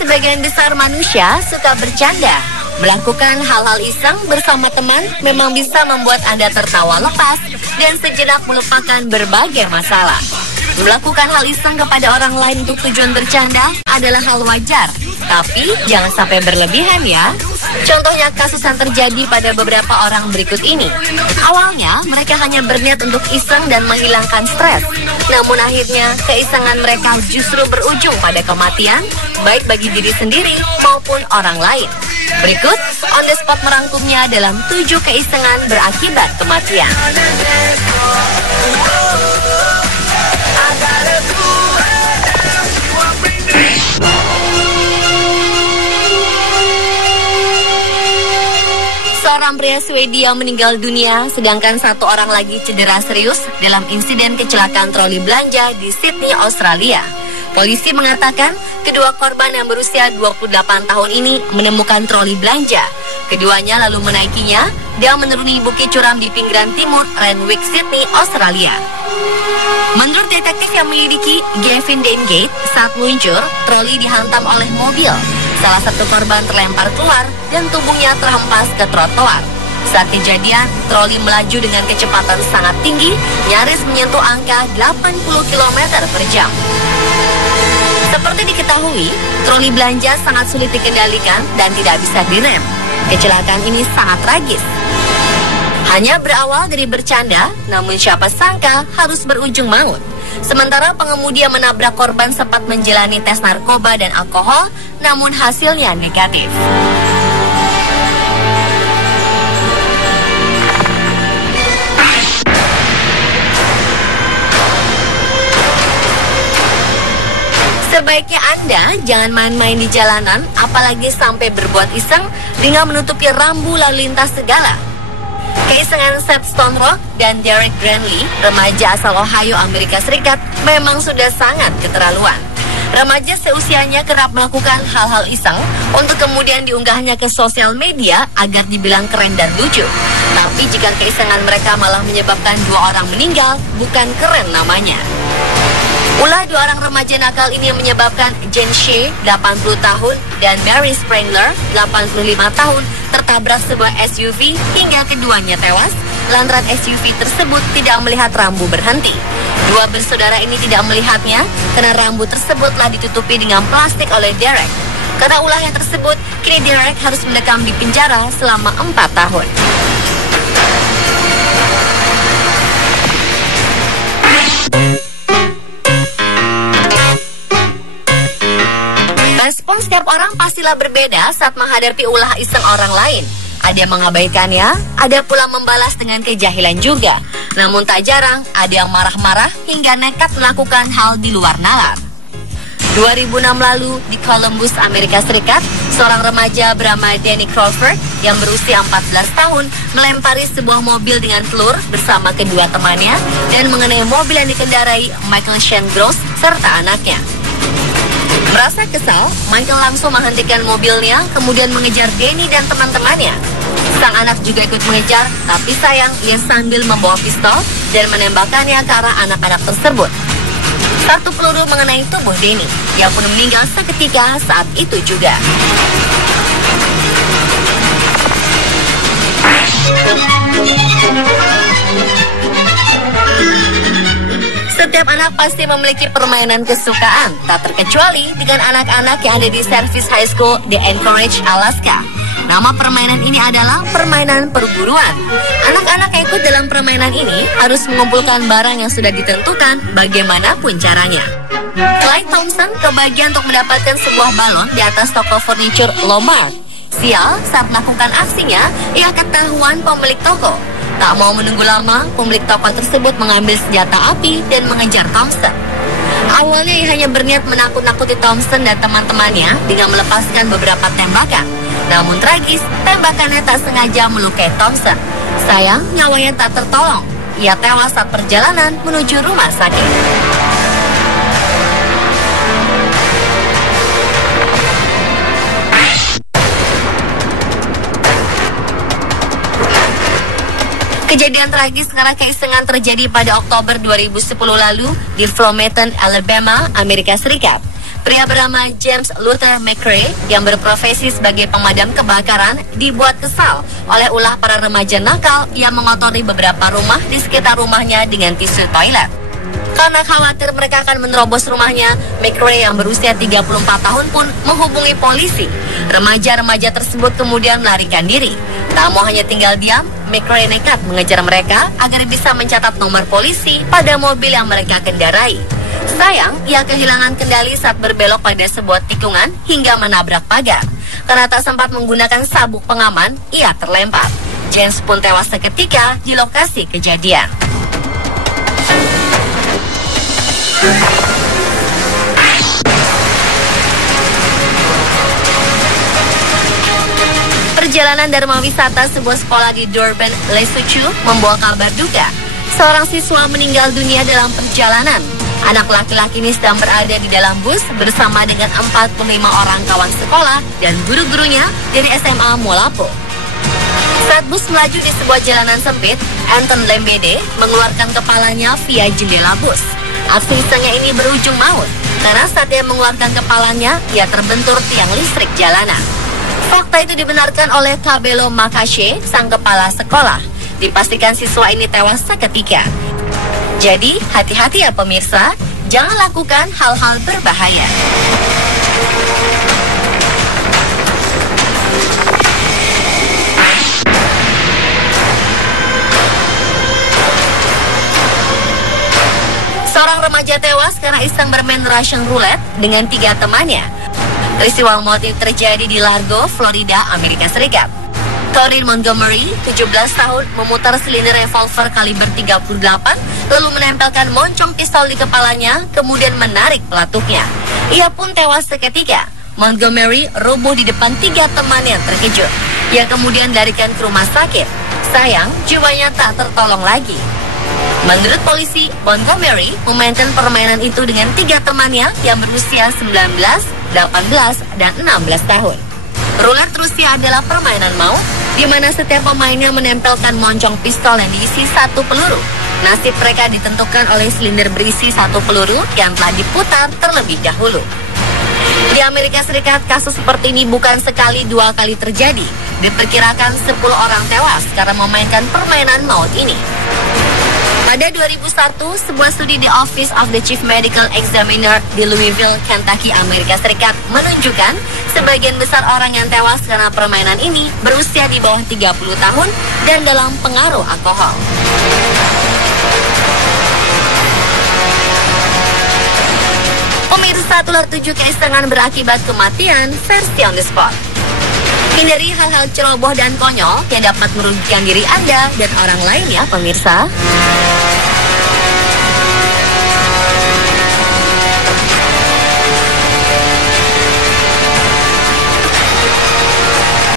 sebagian besar manusia suka bercanda. Melakukan hal-hal iseng bersama teman memang bisa membuat Anda tertawa lepas dan sejenak melupakan berbagai masalah. Melakukan hal iseng kepada orang lain untuk tujuan bercanda adalah hal wajar, tapi jangan sampai berlebihan ya. Contohnya kasus yang terjadi pada beberapa orang berikut ini. Awalnya mereka hanya berniat untuk iseng dan menghilangkan stres. Namun akhirnya keisengan mereka justru berujung pada kematian, baik bagi diri sendiri maupun orang lain. Berikut on the spot merangkumnya dalam 7 keisengan berakibat kematian. Seorang pria Swedia meninggal dunia, sedangkan satu orang lagi cedera serius dalam insiden kecelakaan troli belanja di Sydney, Australia. Polisi mengatakan kedua korban yang berusia 28 tahun ini menemukan troli belanja. Keduanya lalu menaikinya dan menuruni bukit curam di pinggiran timur Randwick, Sydney, Australia. Menurut detektif yang menyelidiki, Gavin Dengate, saat meluncur, troli dihantam oleh mobil. Salah satu korban terlempar keluar dan tubuhnya terhempas ke trotoar. Saat kejadian, troli melaju dengan kecepatan sangat tinggi, nyaris menyentuh angka 80 km per jam. Seperti diketahui, troli belanja sangat sulit dikendalikan dan tidak bisa direm. Kecelakaan ini sangat tragis. Hanya berawal dari bercanda, namun siapa sangka harus berujung maut. Sementara pengemudi yang menabrak korban sempat menjalani tes narkoba dan alkohol, namun hasilnya negatif. Sebaiknya Anda jangan main-main di jalanan, apalagi sampai berbuat iseng dengan menutupi rambu lalu lintas segala. Keisengan Seth Stone Rock dan Derek Granley, remaja asal Ohio, Amerika Serikat, memang sudah sangat keterlaluan. Remaja seusianya kerap melakukan hal-hal iseng untuk kemudian diunggahnya ke sosial media agar dibilang keren dan lucu. Tapi jika keisengan mereka malah menyebabkan 2 orang meninggal, bukan keren namanya. Ulah 2 orang remaja nakal ini menyebabkan Jen Shea, 80 tahun, dan Mary Sprangler, 85 tahun, tertabrak sebuah SUV hingga keduanya tewas lantaran SUV tersebut tidak melihat rambu berhenti. 2 bersaudara ini tidak melihatnya karena rambu tersebut telah ditutupi dengan plastik oleh Derek. Karena ulahnya tersebut, kini Derek harus mendekam di penjara selama 4 tahun. Respon setiap orang pastilah berbeda saat menghadapi ulah iseng orang lain. Ada yang mengabaikannya, ada pula membalas dengan kejahilan juga. Namun tak jarang ada yang marah-marah hingga nekat melakukan hal di luar nalar. 2006 lalu di Columbus, Amerika Serikat, seorang remaja bernama Danny Crawford yang berusia 14 tahun melempari sebuah mobil dengan pelur bersama kedua temannya dan mengenai mobil yang dikendarai Michael Shane Gross serta anaknya. Merasa kesal, Michael langsung menghentikan mobilnya, kemudian mengejar Danny dan teman-temannya. Sang anak juga ikut mengejar, tapi sayang ia sambil membawa pistol dan menembakkannya ke arah anak-anak tersebut. Satu peluru mengenai tubuh Danny, ia pun meninggal seketika saat itu juga. Setiap anak pasti memiliki permainan kesukaan, tak terkecuali dengan anak-anak yang ada di Service High School di Anchorage, Alaska. Nama permainan ini adalah permainan perburuan. Anak-anak yang ikut dalam permainan ini harus mengumpulkan barang yang sudah ditentukan bagaimanapun caranya. Clyde Thompson kebagian untuk mendapatkan sebuah balon di atas toko furniture Lomar. Sial, saat melakukan aksinya, ia ketahuan pemilik toko. Tak mau menunggu lama, pemilik toko tersebut mengambil senjata api dan mengejar Thompson. Awalnya ia hanya berniat menakut-nakuti Thompson dan teman-temannya dengan melepaskan beberapa tembakan. Namun tragis, tembakannya tak sengaja melukai Thompson. Sayang, nyawanya tak tertolong. Ia tewas saat perjalanan menuju rumah sakit. Kejadian tragis karena keisengan terjadi pada Oktober 2010 lalu di Flomaton, Alabama, Amerika Serikat. Pria bernama James Luther McRae yang berprofesi sebagai pemadam kebakaran dibuat kesal oleh ulah para remaja nakal yang mengotori beberapa rumah di sekitar rumahnya dengan tisu toilet. Karena khawatir mereka akan menerobos rumahnya, McRae yang berusia 34 tahun pun menghubungi polisi. Remaja-remaja tersebut kemudian melarikan diri. Tak mau hanya tinggal diam, McRae nekat mengejar mereka agar bisa mencatat nomor polisi pada mobil yang mereka kendarai. Sayang, ia kehilangan kendali saat berbelok pada sebuah tikungan hingga menabrak pagar. Karena tak sempat menggunakan sabuk pengaman, ia terlempar. James pun tewas seketika di lokasi kejadian. Perjalanan Dharma Wisata sebuah sekolah di Durban, Lesotho membawa kabar duka. Seorang siswa meninggal dunia dalam perjalanan. Anak laki-laki ini sedang berada di dalam bus bersama dengan 45 orang kawan sekolah dan guru-gurunya dari SMA Molapo. Saat bus melaju di sebuah jalanan sempit, Anton Lembede mengeluarkan kepalanya via jendela bus. Aksi isengnya ini berujung maut, karena saat dia mengeluarkan kepalanya, ia terbentur tiang listrik jalanan. Fakta itu dibenarkan oleh Kabelo Makashe, sang kepala sekolah. Dipastikan siswa ini tewas seketika. Jadi, hati-hati ya pemirsa, jangan lakukan hal-hal berbahaya. Seorang remaja tewas karena iseng bermain Russian roulette dengan 3 temannya. Peristiwa maut itu terjadi di Largo, Florida, Amerika Serikat. Corinne Montgomery, 17 tahun, memutar silinder revolver kaliber 38, lalu menempelkan moncong pistol di kepalanya, kemudian menarik pelatuknya. Ia pun tewas seketika. Montgomery roboh di depan 3 teman yang terkejut. Ia kemudian dilarikan ke rumah sakit. Sayang, jiwanya tak tertolong lagi. Menurut polisi, Montgomery memainkan permainan itu dengan 3 temannya yang berusia 19, 18, dan 16 tahun. Roulette Rusia adalah permainan maut, di mana setiap pemainnya menempelkan moncong pistol yang diisi 1 peluru. Nasib mereka ditentukan oleh silinder berisi 1 peluru yang telah diputar terlebih dahulu. Di Amerika Serikat, kasus seperti ini bukan sekali 2 kali terjadi. Diperkirakan 10 orang tewas karena memainkan permainan maut ini. Pada 2001, sebuah studi di Office of the Chief Medical Examiner di Louisville, Kentucky, Amerika Serikat menunjukkan sebagian besar orang yang tewas karena permainan ini berusia di bawah 30 tahun dan dalam pengaruh alkohol. Pemirsa, tular 7 keisengan berakibat kematian versi on the spot. Hindari hal-hal ceroboh dan konyol yang dapat merugikan diri Anda dan orang lain ya pemirsa.